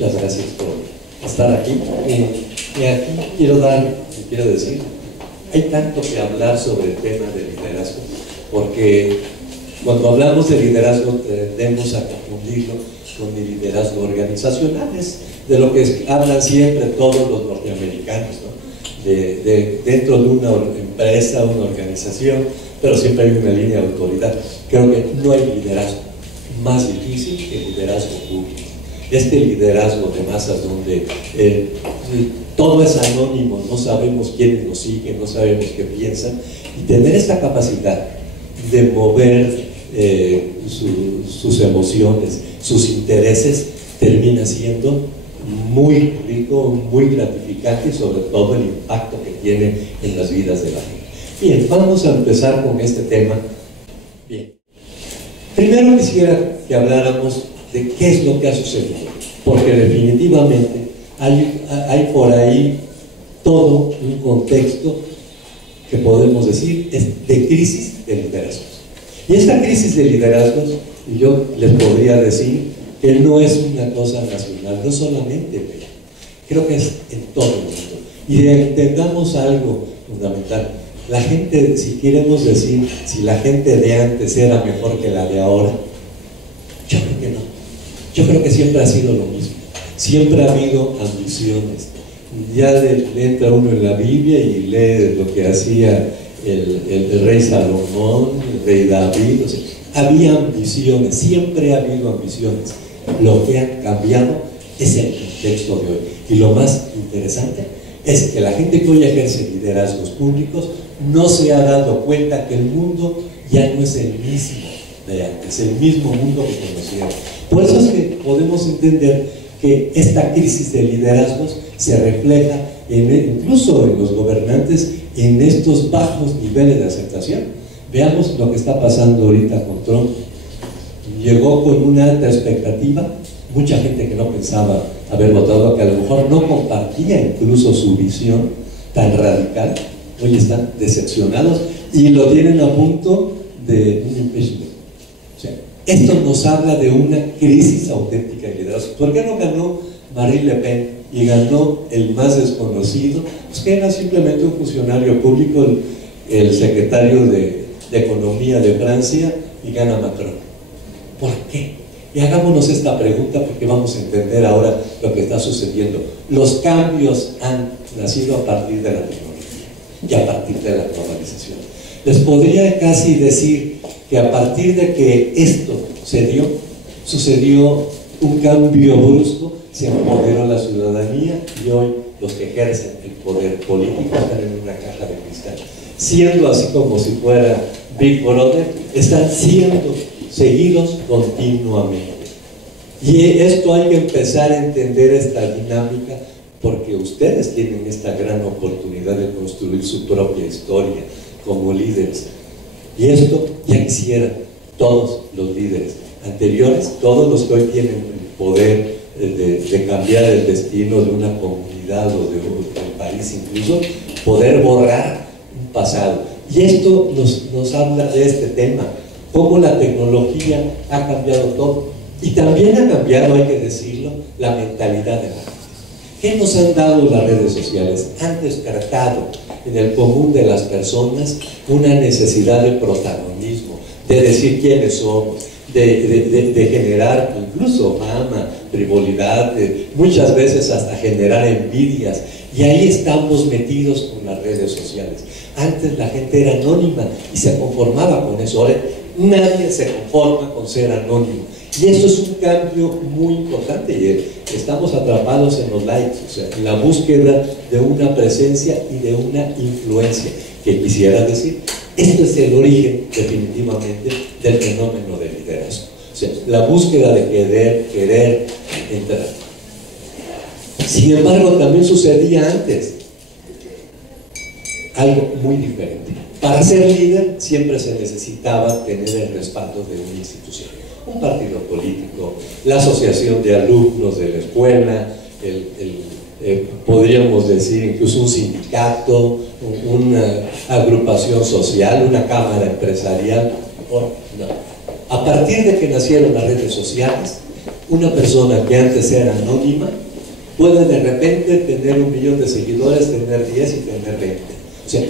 muchas gracias por estar aquí. Y aquí quiero decir, hay tanto que hablar sobre el tema del liderazgo, porque cuando hablamos de liderazgo tendemos a confundirlo con el liderazgo organizacional, es de lo que hablan siempre todos los norteamericanos, ¿no? Dentro de una empresa, una organización, pero siempre hay una línea de autoridad. Creo que no hay liderazgo más difícil que el liderazgo público. Este liderazgo de masas donde todo es anónimo, no sabemos quiénes nos siguen, no sabemos qué piensan, y tener esta capacidad de mover sus emociones, sus intereses, termina siendo muy rico, muy gratificante y sobre todo el impacto que tiene en las vidas de la gente. Bien, vamos a empezar con este tema. Bien, primero quisiera que habláramos de qué es lo que ha sucedido, porque definitivamente hay por ahí todo un contexto que podemos decir es de crisis de liderazgos. Y esta crisis de liderazgos, yo les podría decir que no es una cosa nacional, no solamente, creo que es en todo el mundo. Y entendamos algo fundamental. La gente, si queremos decir si la gente de antes era mejor que la de ahora, yo creo que no. Yo creo que siempre ha sido lo mismo. Siempre ha habido ambiciones. Ya entra uno en la Biblia y lee lo que hacía el rey Salomón, el rey David. O sea, había ambiciones, siempre ha habido ambiciones. Lo que ha cambiado es el contexto de hoy. Y lo más interesante es que la gente que hoy ejerce liderazgos públicos no se ha dado cuenta que el mundo ya no es el mismo de antes, el mismo mundo que conocían. Por eso es que podemos entender que esta crisis de liderazgos se refleja incluso en los gobernantes en estos bajos niveles de aceptación. Veamos lo que está pasando ahorita con Trump. Llegó con una alta expectativa, mucha gente que no pensaba haber votado, que a lo mejor no compartía incluso su visión tan radical, hoy están decepcionados y lo tienen a punto de un impeachment. O sea, esto nos habla de una crisis auténtica de liderazgo. ¿Por qué no ganó Marine Le Pen y ganó el más desconocido? Pues que era simplemente un funcionario público, el secretario de Economía de Francia, y gana Macron. ¿Por qué? Y hagámonos esta pregunta porque vamos a entender ahora lo que está sucediendo. Los cambios han nacido a partir de la tecnología y a partir de la globalización. Les podría casi decir que a partir de que esto sucedió un cambio brusco, se empoderó la ciudadanía y hoy los que ejercen el poder político están en una caja de cristal. Siendo así como si fuera Big Brother, están siendo seguidos continuamente. Y esto hay que empezar a entender esta dinámica porque ustedes tienen esta gran oportunidad de construir su propia historia como líderes. Y esto ya quisieran todos los líderes anteriores, todos los que hoy tienen el poder de cambiar el destino de una comunidad o del país incluso, poder borrar un pasado. Y esto nos habla de este tema, cómo la tecnología ha cambiado todo. Y también ha cambiado, hay que decirlo, la mentalidad de la gente. ¿Qué nos han dado las redes sociales? Han despertado en el común de las personas una necesidad de protagonismo, de decir quiénes somos, de generar incluso fama, frivolidad, muchas veces hasta generar envidias. Y ahí estamos metidos con las redes sociales. Antes la gente era anónima y se conformaba con eso. Ahora nadie se conforma con ser anónimo. Y eso es un cambio muy importante. Y estamos atrapados en los likes, o sea, en la búsqueda de una presencia y de una influencia. Que quisiera decir, este es el origen definitivamente del fenómeno del liderazgo. O sea, la búsqueda de querer entrar. Sin embargo, también sucedía antes algo muy diferente. Para ser líder siempre se necesitaba tener el respaldo de una institución, un partido político, la asociación de alumnos de la escuela, podríamos decir incluso un sindicato, una agrupación social, una cámara empresarial. No. A partir de que nacieron las redes sociales, Una persona que antes era anónima puede de repente tener 1 millón de seguidores, tener 10 y tener 20. O sea,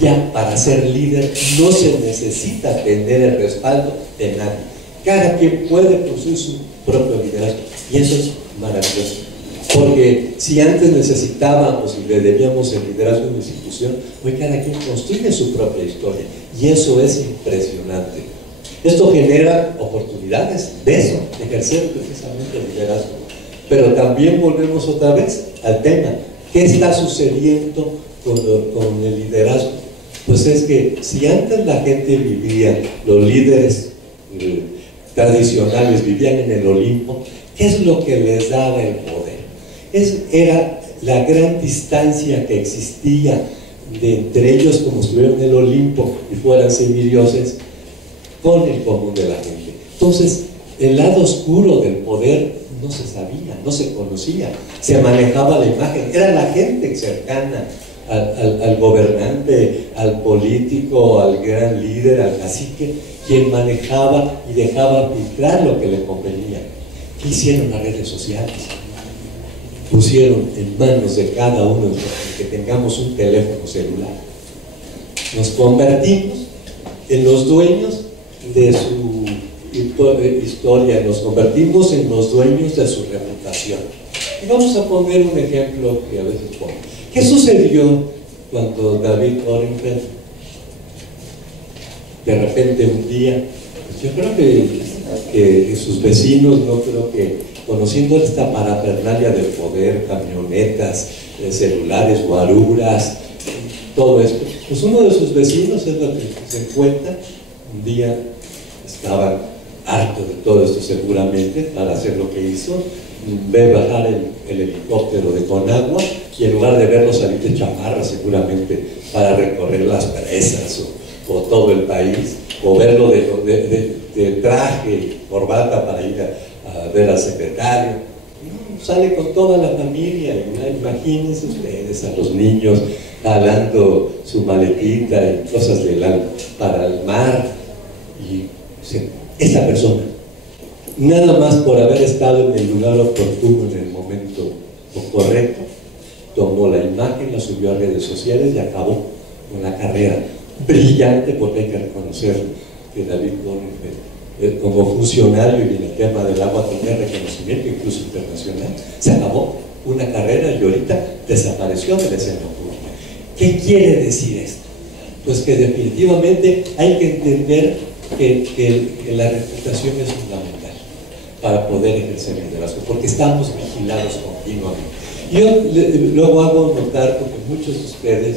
ya para ser líder no se necesita tener el respaldo de nadie. Cada quien puede construir su propio liderazgo. Y eso es maravilloso. Porque si antes necesitábamos y le debíamos el liderazgo de una institución, hoy cada quien construye su propia historia. Y eso es impresionante. Esto genera oportunidades de eso, de ejercer precisamente el liderazgo. Pero también volvemos otra vez al tema. ¿Qué está sucediendo con el liderazgo? Pues es que si antes la gente vivía, los líderes tradicionales vivían en el Olimpo, ¿qué es lo que les daba el poder? Era la gran distancia que existía entre ellos, como estuvieran en el Olimpo y fueran semidioses, con el común de la gente. Entonces, el lado oscuro del poder no se sabía, no se conocía, se manejaba la imagen, era la gente cercana al gobernante, al político, al gran líder, al cacique, quien manejaba y dejaba filtrar lo que le convenía. ¿Qué hicieron las redes sociales? Pusieron en manos de cada uno de nosotros que tengamos un teléfono celular. Nos convertimos en los dueños de su historia, nos convertimos en los dueños de su reputación. Y vamos a poner un ejemplo que a veces pongo. ¿Qué sucedió cuando David Orenfeld, de repente un día, pues yo creo que sus vecinos, no creo que, conociendo esta parafernalia del poder, camionetas, celulares, guaruras, todo esto, pues uno de sus vecinos, es lo que se cuenta, un día estaba harto de todo esto seguramente para hacer lo que hizo, ve bajar el helicóptero de Conagua y en lugar de verlo salir de chamarra seguramente para recorrer las presas o todo el país, o verlo de traje y corbata para ir a ver al secretario, no, sale con toda la familia. Imagínense ustedes a los niños jalando su maletita y cosas para el mar. Y esta persona, nada más por haber estado en el lugar oportuno, en el momento correcto, tomó la imagen, la subió a redes sociales y acabó con la carrera brillante, porque hay que reconocer que David Orenfeld, como funcionario y en el tema del agua, tenía reconocimiento incluso internacional. Se acabó una carrera y ahorita desapareció de la escena pública. ¿Qué quiere decir esto? Pues que definitivamente hay que entender que la reputación es fundamental para poder ejercer el liderazgo, porque estamos vigilados continuamente. Yo luego hago notar, porque muchos de ustedes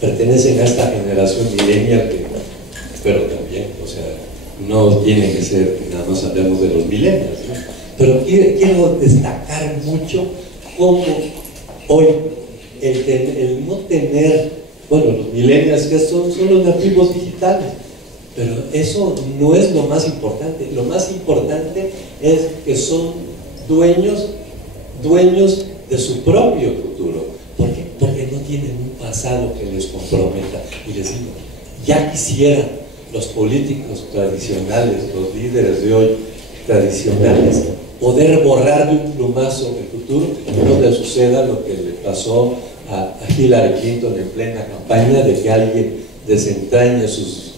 pertenecen a esta generación millennial, pero también, o sea, no tiene que ser que nada más hablemos de los millennials, ¿no? Pero quiero destacar mucho cómo hoy el no tener, bueno, los millennials que son los nativos digitales, pero eso no es lo más importante. Lo más importante es que son dueños de su propio futuro. ¿Por qué? Porque no tienen un pasado que les comprometa. Y les digo, ya quisieran los políticos tradicionales, los líderes de hoy tradicionales, poder borrar de un plumazo el futuro y no le suceda lo que le pasó a Hillary Clinton en plena campaña, de que alguien desentrañe sus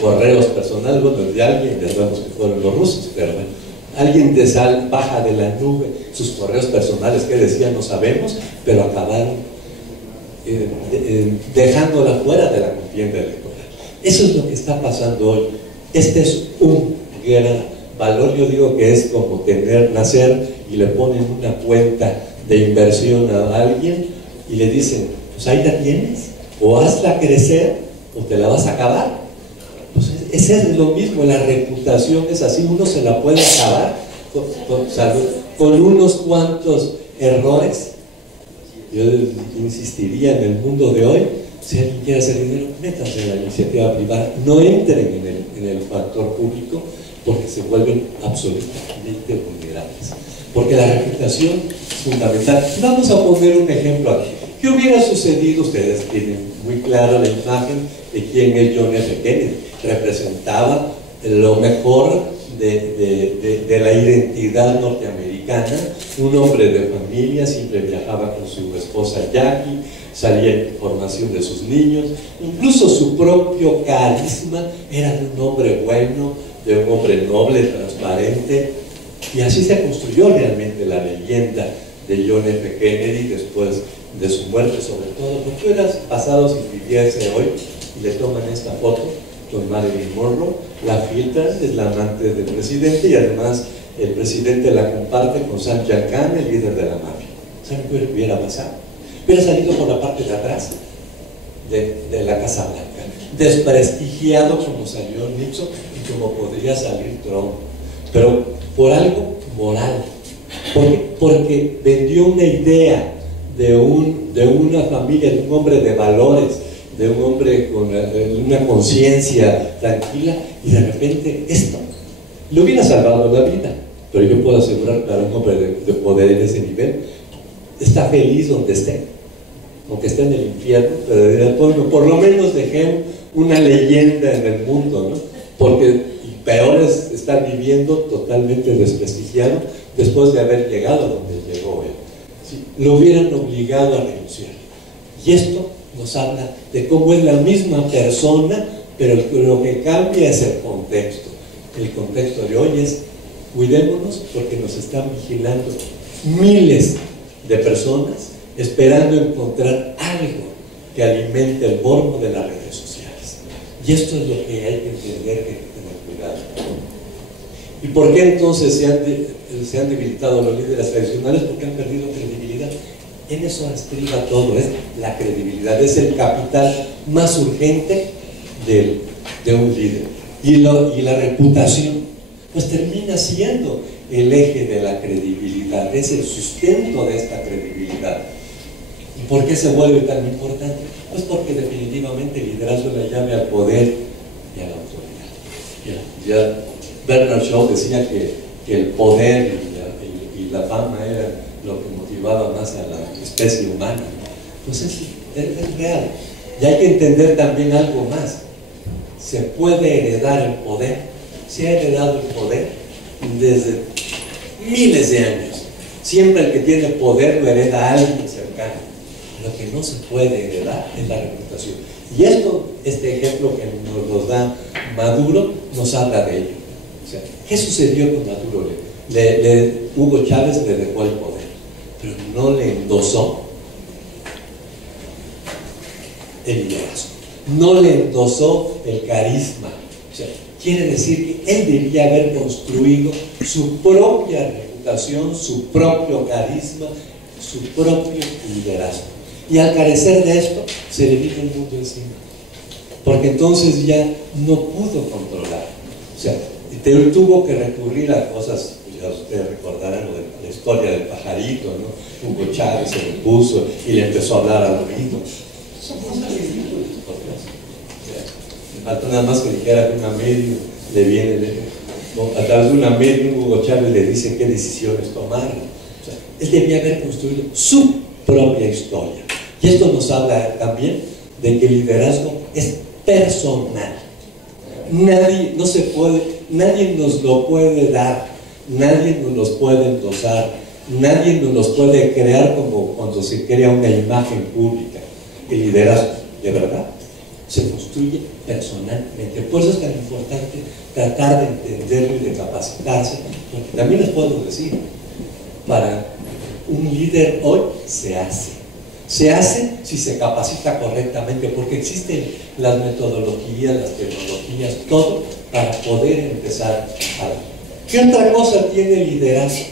correos personales. Bueno, de alguien, ya sabemos que fueron los rusos, pero bueno, alguien baja de la nube sus correos personales, que decían no sabemos, pero acabaron dejándola fuera de la contienda electoral. Eso es lo que está pasando hoy. Este es un gran valor. Yo digo que es como nacer y le ponen una cuenta de inversión a alguien y le dicen, pues ahí la tienes, o hazla crecer o te la vas a acabar. Pues ese es lo mismo, la reputación es así, uno se la puede acabar con unos cuantos errores. Yo insistiría en el mundo de hoy, si alguien quiere hacer dinero, métanse en la iniciativa privada, no entren en el factor público, porque se vuelven absolutamente vulnerables. Porque la reputación es fundamental. Vamos a poner un ejemplo aquí. ¿Qué hubiera sucedido? Ustedes tienen muy clara la imagen de quién es John F. Kennedy. Representaba lo mejor de la identidad norteamericana, un hombre de familia, siempre viajaba con su esposa Jackie, salía en formación de sus niños, incluso su propio carisma era de un hombre bueno, de un hombre noble, transparente, y así se construyó realmente la leyenda de John F. Kennedy después de su muerte, sobre todo porque hubieras pasado si viviese hoy y le toman esta foto con Marilyn Monroe, la filtran, es la amante del presidente y además el presidente la comparte con Sam Giancana, el líder de la mafia. ¿Saben qué hubiera pasado? Hubiera salido por la parte de atrás de la Casa Blanca, desprestigiado como salió Nixon y como podría salir Trump, pero por algo moral, porque vendió una idea de una familia, de un hombre de valores, de un hombre con una conciencia tranquila, y de repente esto le hubiera salvado la vida. Pero yo puedo asegurar que un hombre de poder en ese nivel está feliz donde esté, aunque esté en el infierno, pero dirá, por lo menos dejé una leyenda en el mundo, ¿no? Porque peores están viviendo totalmente desprestigiado después de haber llegado a donde llegó él. ¿Sí? Lo hubieran obligado a renunciar. Y esto nos habla de cómo es la misma persona, pero lo que cambia es el contexto. El contexto de hoy es: cuidémonos porque nos están vigilando miles de personas esperando encontrar algo que alimente el morbo de las redes sociales. Y esto es lo que hay que entender, que hay que tener cuidado. ¿Y por qué entonces se han debilitado los líderes tradicionales? Porque han perdido credibilidad. En eso estriba todo, es la credibilidad, es el capital más urgente de un líder. Y la reputación, pues termina siendo el eje de la credibilidad, es el sustento de esta credibilidad. ¿Y por qué se vuelve tan importante? Pues porque definitivamente el liderazgo es la llave al poder y a la autoridad. Ya Bernard Shaw decía que el poder y la fama era lo que motivaba más a la especie humana. Pues es real. Y hay que entender también algo más. Se puede heredar el poder. Se ha heredado el poder desde miles de años. Siempre el que tiene poder lo hereda a alguien cercano. Lo que no se puede heredar es la reputación. Y este ejemplo que nos da Maduro nos habla de ello. O sea, ¿qué sucedió con Maduro? Hugo Chávez le dejó el poder, pero no le endosó el liderazgo, no le endosó el carisma. O sea, quiere decir que él debía haber construido su propia reputación, su propio carisma, su propio liderazgo. Y al carecer de esto, se le vino el mundo encima, porque entonces ya no pudo controlar. O sea, tuvo que recurrir a cosas, ya ustedes recordarán lo de la historia del pajarito, ¿no? Hugo Chávez se le puso y le empezó a hablar al oído. Son cosas ridículas, por Dios. O sea, le faltó nada más que dijera que una medium le viene, a través de una medium Hugo Chávez le dice qué decisiones tomar. O sea, él debía haber construido su propia historia. Y esto nos habla también de que el liderazgo es personal. Nadie nos lo puede dar, nadie nos los puede endosar, nadie nos los puede crear como cuando se crea una imagen pública. El liderazgo, de verdad, se construye personalmente. Por eso es tan importante tratar de entenderlo y de capacitarse, porque también les puedo decir, para un líder hoy se hace si se capacita correctamente, porque existen las metodologías, las tecnologías, todo para poder empezar a dar. ¿Qué otra cosa tiene el liderazgo?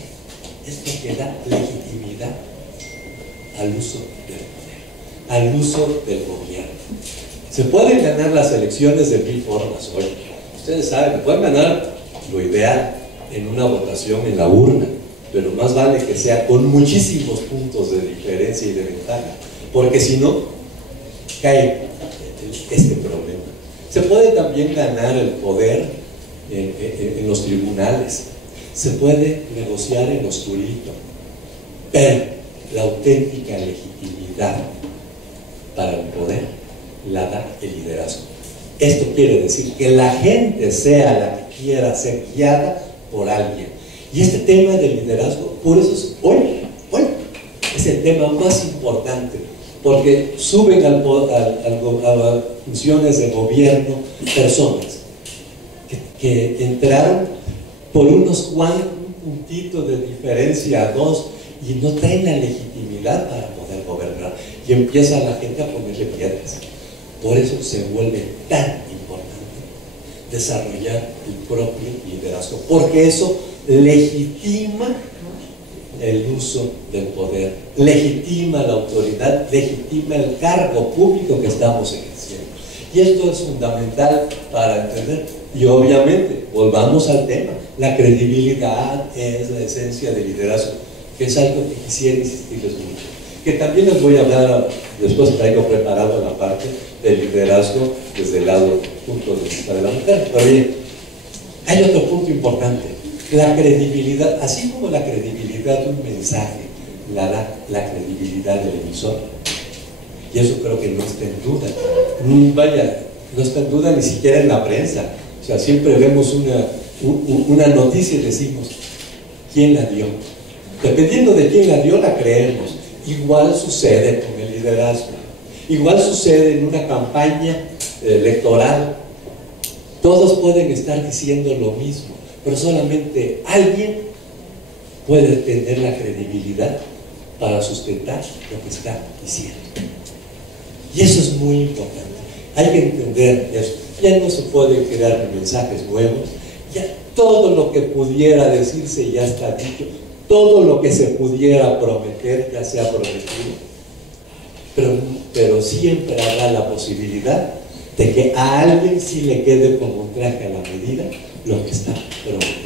Es lo que da legitimidad al uso del poder, al uso del gobierno. Se pueden ganar las elecciones de mil formas hoy. Ustedes saben, pueden ganar lo ideal en una votación en la urna, pero más vale que sea con muchísimos puntos de diferencia y de ventaja, porque si no, cae este problema. Se puede también ganar el poder en los tribunales, se puede negociar en lo oscurito, pero la auténtica legitimidad para el poder la da el liderazgo. Esto quiere decir que la gente sea la que quiera ser guiada por alguien. Y este tema del liderazgo, por eso es hoy es el tema más importante, porque suben a las funciones de gobierno personas que entraron por unos cuantos, un puntito de diferencia a dos, y no traen la legitimidad para poder gobernar, y empieza la gente a ponerle piedras. Por eso se vuelve tan importante desarrollar el propio liderazgo, porque eso legitima el uso del poder, legitima la autoridad, legitima el cargo público que estamos ejerciendo. Y esto es fundamental para entender. Y obviamente, volvamos al tema, la credibilidad es la esencia del liderazgo, que es algo que quisiera insistirles mucho. Que también les voy a hablar, después traigo preparado la parte del liderazgo desde el lado, punto de vista de la mujer. Pero bien, hay otro punto importante. La credibilidad, así como la credibilidad de un mensaje la da la credibilidad del emisor, y eso creo que no está en duda. Vaya, no está en duda ni siquiera en la prensa. O sea, siempre vemos una noticia y decimos, ¿quién la dio? Dependiendo de quién la dio, la creemos. Igual sucede con el liderazgo. Igual sucede en una campaña electoral. Todos pueden estar diciendo lo mismo, pero solamente alguien puede tener la credibilidad para sustentar lo que está diciendo. Y eso es muy importante. Hay que entender eso. Ya no se pueden crear mensajes nuevos. Ya todo lo que pudiera decirse ya está dicho. Todo lo que se pudiera prometer ya se ha prometido. Pero siempre habrá la posibilidad de que a alguien sí le quede como un traje a la medida lo que está prometiendo.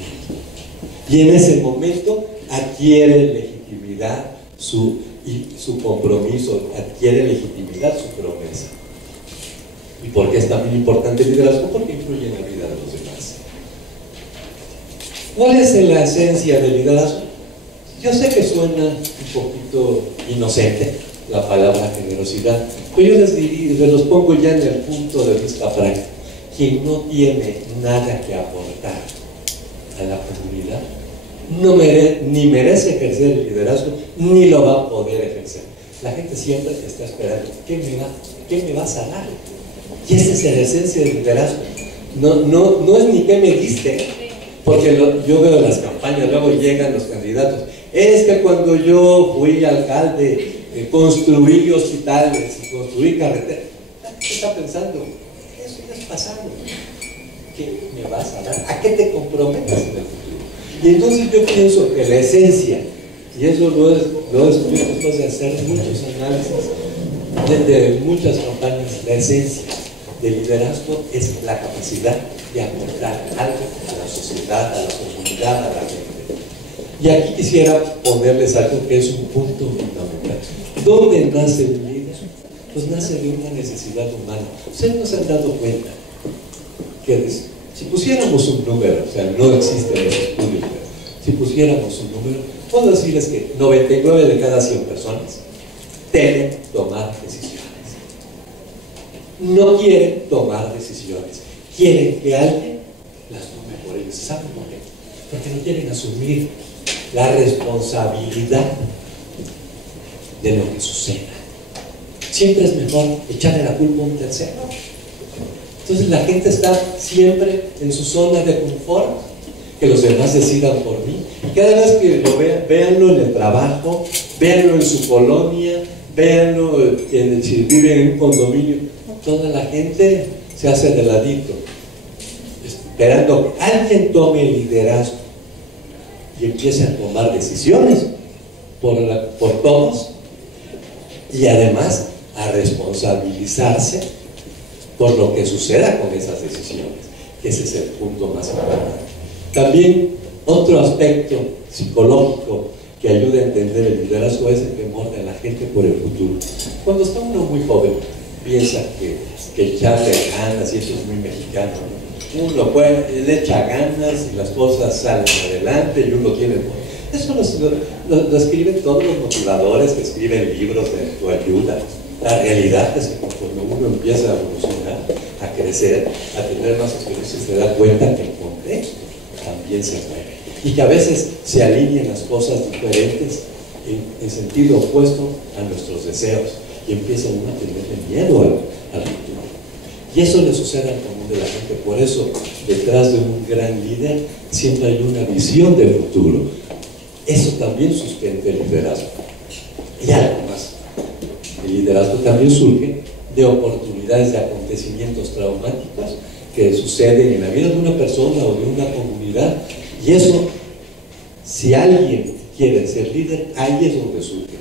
Y en ese momento adquiere legitimidad su compromiso, adquiere legitimidad su promesa. ¿Y por qué es también importante el liderazgo? Porque influye en la vida de los demás. ¿Cuál es la esencia del liderazgo? Yo sé que suena un poquito inocente la palabra generosidad, pero yo les los pongo ya en el punto de vista práctico. Quien no tiene nada que aportar a la comunidad ni merece ejercer el liderazgo, ni lo va a poder ejercer. La gente siempre está esperando, ¿qué me vas a dar? Y esa es la esencia del liderazgo. No es ni qué me diste, porque yo veo las campañas, luego llegan los candidatos. Es que cuando yo fui alcalde, construí hospitales y construí carreteras. ¿Qué está pensando? Eso ya es pasado. ¿Qué me vas a dar? ¿A qué te comprometes en el futuro? Y entonces yo pienso que la esencia, y eso lo he descubierto después de hacer muchos análisis de muchas campañas, la esencia del liderazgo es la capacidad de aportar algo a la sociedad, a la comunidad, a la gente. Y aquí quisiera ponerles algo que es un punto fundamental. ¿Dónde nace un líder? Pues nace de una necesidad humana. Ustedes no se han dado cuenta que si pusiéramos un número, o sea, no existen esos estudios, si pusiéramos un número, puedo decirles que 99 de cada 100 personas temen tomar decisiones. No quieren tomar decisiones, quieren que alguien las tome por ellos. ¿Saben por qué? Porque no quieren asumir la responsabilidad de lo que suceda. Siempre es mejor echarle la culpa a un tercero. Entonces la gente está siempre en su zona de confort, que los demás decidan por mí. Y cada vez que lo vean, véanlo en el trabajo, véanlo en su colonia, véanlo si viven en un condominio. Toda la gente se hace de ladito, esperando que alguien tome el liderazgo y empiece a tomar decisiones por todos, y además a responsabilizarse por lo que suceda con esas decisiones, que ese es el punto más importante. También otro aspecto psicológico que ayuda a entender el liderazgo es el temor de la gente por el futuro. Cuando está uno muy joven, piensa que echarle ganas, y eso es muy mexicano, ¿no? Uno le echa ganas y las cosas salen adelante y uno tiene... Eso lo escriben todos los motivadores que escriben libros de autoayuda. La realidad es que cuando uno empieza a evolucionar, a crecer, a tener más experiencia, se da cuenta que el concreto también se mueve y que a veces se alinean las cosas diferentes en sentido opuesto a nuestros deseos y empieza uno a tenerle miedo al futuro. Y eso le sucede al común de la gente. Por eso, detrás de un gran líder siempre hay una visión de futuro. Eso también sustenta el liderazgo. Y algo más. El liderazgo también surge de oportunidades, de acontecimientos traumáticos que suceden en la vida de una persona o de una comunidad. Y eso, si alguien quiere ser líder, ahí es donde surge.